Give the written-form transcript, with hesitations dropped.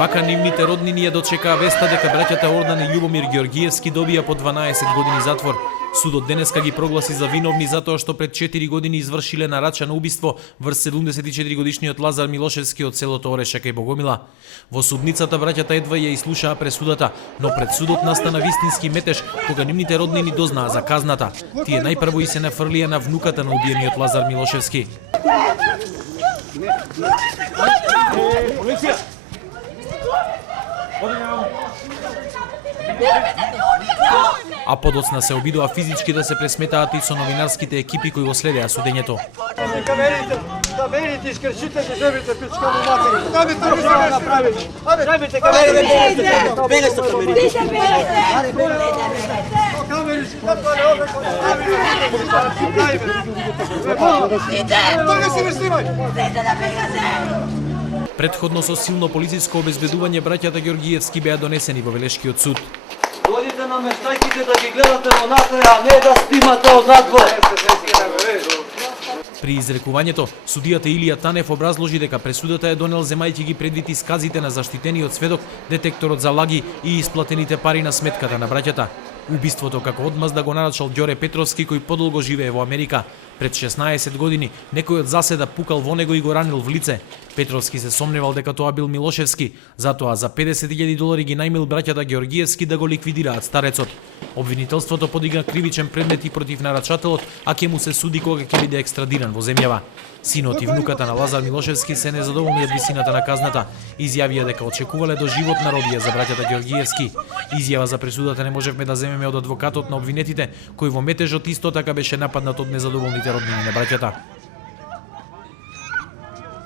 Вака нивните роднини ја дочекаа веста дека браќата Ордан и Љубомир Ѓоргиевски добија по 12 години затвор. Судот денеска ги прогласи за виновни затоа што пред 4 години извршиле нарачано убиство врз 74 годишниот Лазар Милошевски од селото Орешака и Богомила. Во судницата браќата едва ја изслушаа пресудата, но пред судот настана вистински метеж кога нивните роднини дознаа за казната. Тие најпрво и се нафрлија на внуката на убиениот Лазар Милошевски. А подоцна се обидува физички да се пресметаат и со новинарските екипи кои го следеа судењето. Да верите, искршите се жебите пичка му матери. Да ми тоа направите. Жебите камерите. Беле со камерите. Камерите, како не овде Претходно со силно полициско обезбедување браќата Ѓоргиевски беа донесени во Велешкиот суд. Додите на мештајките да ги гледате онатре, а не да снимате однадвор. При изрекувањето, судијата Илија Танев образложи дека пресудата е донел земајќи ги предвид исказите на заштитениот сведок, детекторот за лаги и исплатените пари на сметката на браќата. Убиството како одмазда го нарачал Ѓоре Петровски, кој подолго живее во Америка. Пред 16 години некој од заседа пукал во него и го ранил в лице. Петровски се сомневал дека тоа бил Милошевски, затоа за $50,000 ги најмил браќата Ѓоргиевски да го ликвидираат старецот. Обвинителството подигна кривичен предмет и против нарачателот, а ќе му се суди кога ќе биде екстрадиран во земјава. Синот и внуката на Лазар Милошевски се незадоволни од висината на казната. Изјавија дека очекувале доживотна робија за браќата Ѓоргиевски. Изјава за пресудата не можевме да земеме од адвокатот на обвинетите, кој во метежот исто така беше нападнат од незадоволните роднини на браќата.